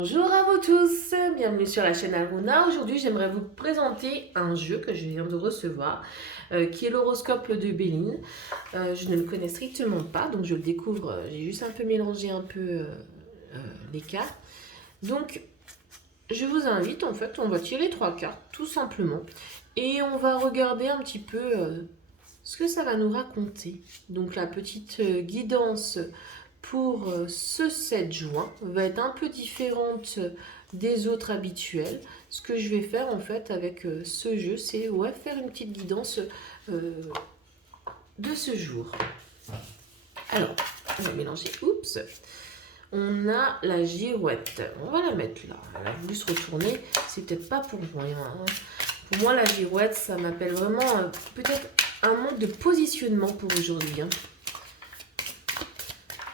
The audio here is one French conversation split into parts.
Bonjour à vous tous, bienvenue sur la chaîne Aruna. Aujourd'hui, j'aimerais vous présenter un jeu que je viens de recevoir, qui est l'horoscope de Béline. Je ne le connais strictement pas, donc je le découvre. J'ai juste un peu mélangé les cartes. Donc, je vous invite, en fait, on va tirer 3 cartes, tout simplement. Et on va regarder un petit peu ce que ça va nous raconter. Donc, la petite guidance pour ce 7 juin va être un peu différente des autres habituels. Ce que je vais faire en fait avec ce jeu, c'est faire une petite guidance de ce jour. Alors, on va mélanger. Oups. On a la girouette. On va la mettre là. Elle a voulu se retourner. C'est peut-être pas pour rien, hein. Pour moi, la girouette, ça m'appelle vraiment peut-être un manque de positionnement pour aujourd'hui, hein.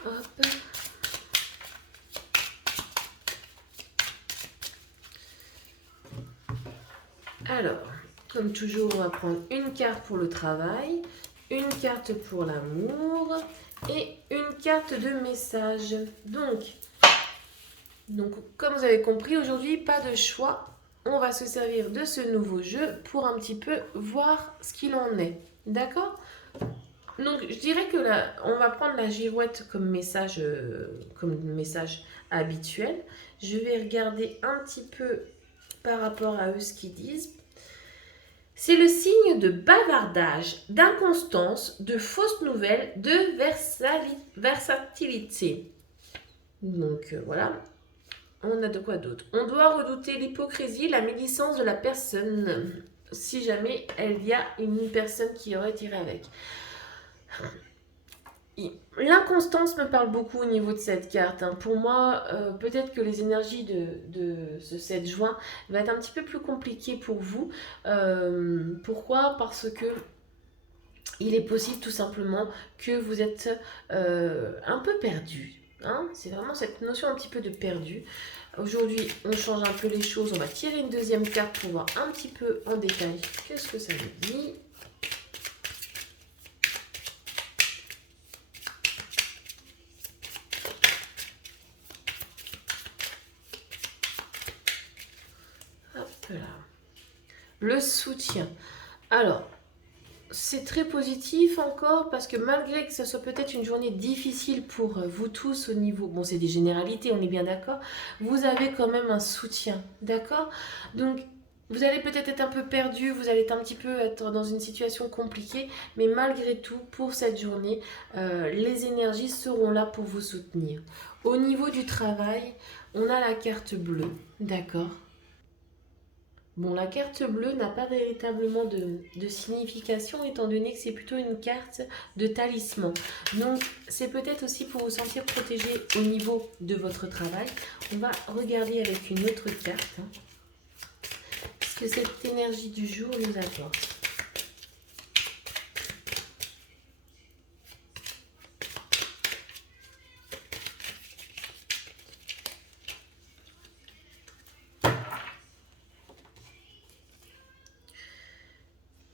Hop. Alors, comme toujours, on va prendre une carte pour le travail, une carte pour l'amour et une carte de message. Donc, comme vous avez compris, aujourd'hui, pas de choix. On va se servir de ce nouveau jeu pour un petit peu voir ce qu'il en est. D'accord? Donc, je dirais que là, on va prendre la girouette comme message habituel. Je vais regarder un petit peu par rapport à eux ce qu'ils disent. C'est le signe de bavardage, d'inconstance, de fausses nouvelles, de versatilité. Donc voilà, on a de quoi d'autre. On doit redouter l'hypocrisie, la médisance de la personne, si jamais il y a une personne qui aurait tiré avec. L'inconstance me parle beaucoup au niveau de cette carte, hein. Pour moi, peut-être que les énergies de ce 7 juin vont être un petit peu plus compliquées pour vous. Pourquoi? Parce que il est possible tout simplement que vous êtes un peu perdu, hein. C'est vraiment cette notion un petit peu de perdu. Aujourd'hui, on change un peu les choses. On va tirer une deuxième carte pour voir un petit peu en détail qu'est-ce que ça nous dit. Hop là. Le soutien. Alors, c'est très positif encore parce que malgré que ce soit peut-être une journée difficile pour vous tous au niveau, bon c'est des généralités, on est bien d'accord, vous avez quand même un soutien, d'accord? Donc vous allez peut-être être un peu perdu, vous allez un petit peu être dans une situation compliquée, mais malgré tout, pour cette journée, les énergies seront là pour vous soutenir. Au niveau du travail, on a la carte bleue, d'accord? Bon, la carte bleue n'a pas véritablement de signification étant donné que c'est plutôt une carte de talisman. Donc, c'est peut-être aussi pour vous sentir protégé au niveau de votre travail. On va regarder avec une autre carte, hein, ce que cette énergie du jour nous apporte.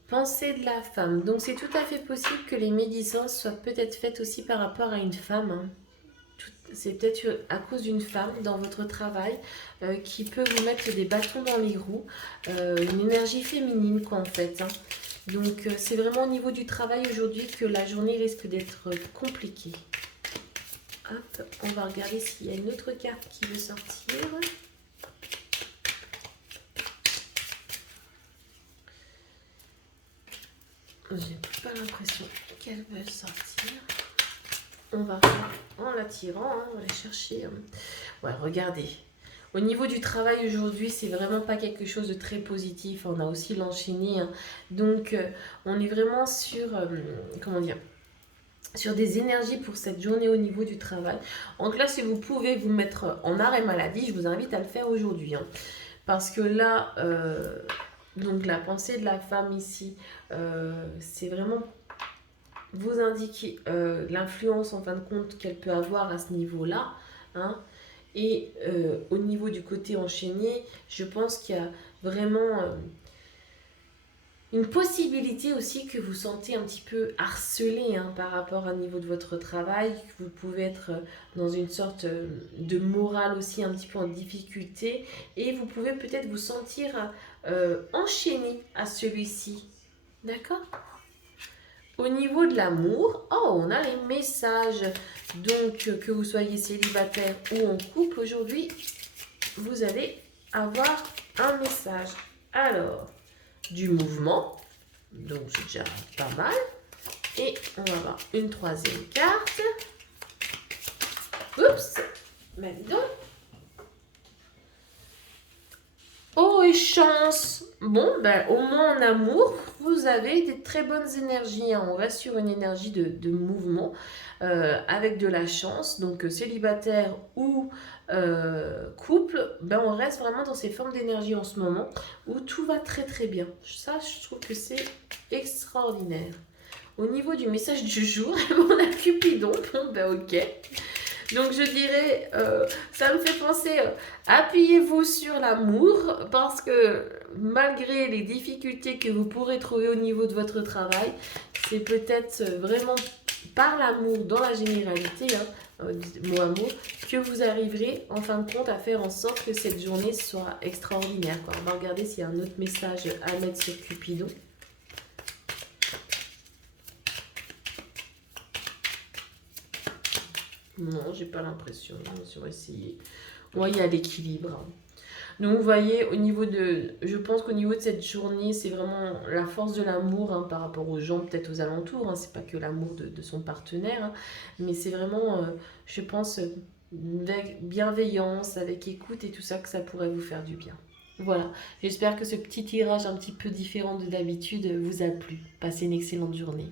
Pensée de la femme. Donc, c'est tout à fait possible que les médisances soient peut-être faites aussi par rapport à une femme, hein. C'est peut-être à cause d'une femme dans votre travail qui peut vous mettre des bâtons dans les roues, une énergie féminine quoi en fait, hein. Donc c'est vraiment au niveau du travail aujourd'hui que la journée risque d'être compliquée. Hop, on va regarder s'il y a une autre carte qui veut sortir. J'ai pas l'impression qu'elle veut sortir. On va faire en la tirant, hein, on va aller chercher. Ouais, regardez. Au niveau du travail aujourd'hui, c'est vraiment pas quelque chose de très positif. On a aussi l'enchaîné, hein. Donc, on est vraiment sur, comment dire, sur des énergies pour cette journée au niveau du travail. Donc là, si vous pouvez vous mettre en arrêt maladie, je vous invite à le faire aujourd'hui, hein. Parce que là, donc la pensée de la femme ici, c'est vraiment vous indiquer l'influence en fin de compte qu'elle peut avoir à ce niveau-là, hein. Et au niveau du côté enchaîné, je pense qu'il y a vraiment Une possibilité aussi que vous sentez un petit peu harcelé par rapport au niveau de votre travail, que vous pouvez être dans une sorte de morale aussi un petit peu en difficulté et vous pouvez peut-être vous sentir enchaîné à celui-ci. D'accord? Au niveau de l'amour, oh, on a les messages. Donc, que vous soyez célibataire ou en couple, aujourd'hui, vous allez avoir un message. Alors, du mouvement, donc c'est déjà pas mal. Et on va avoir une troisième carte. Oups, mais dis donc. Oh, et chance. Bon, ben, au moins en amour, vous avez des très bonnes énergies. On va sur une énergie de mouvement avec de la chance. Donc, célibataire ou couple, ben, on reste vraiment dans ces formes d'énergie en ce moment où tout va très très bien. Ça, je trouve que c'est extraordinaire. Au niveau du message du jour, on a Cupidon. Bon, ben, ok. Donc je dirais, ça me fait penser, appuyez-vous sur l'amour parce que malgré les difficultés que vous pourrez trouver au niveau de votre travail, c'est peut-être vraiment par l'amour dans la généralité, mot à mot, que vous arriverez en fin de compte à faire en sorte que cette journée soit extraordinaire. On va regarder s'il y a un autre message à mettre sur Cupidon. Non, j'ai pas l'impression, si on va essayer. Ouais, il y a l'équilibre. Donc, vous voyez, au niveau je pense qu'au niveau de cette journée, c'est vraiment la force de l'amour par rapport aux gens, peut-être aux alentours. C'est pas que l'amour de son partenaire, mais c'est vraiment, je pense, bienveillance, avec écoute et tout ça, que ça pourrait vous faire du bien. Voilà, j'espère que ce petit tirage un petit peu différent de d'habitude vous a plu. Passez une excellente journée.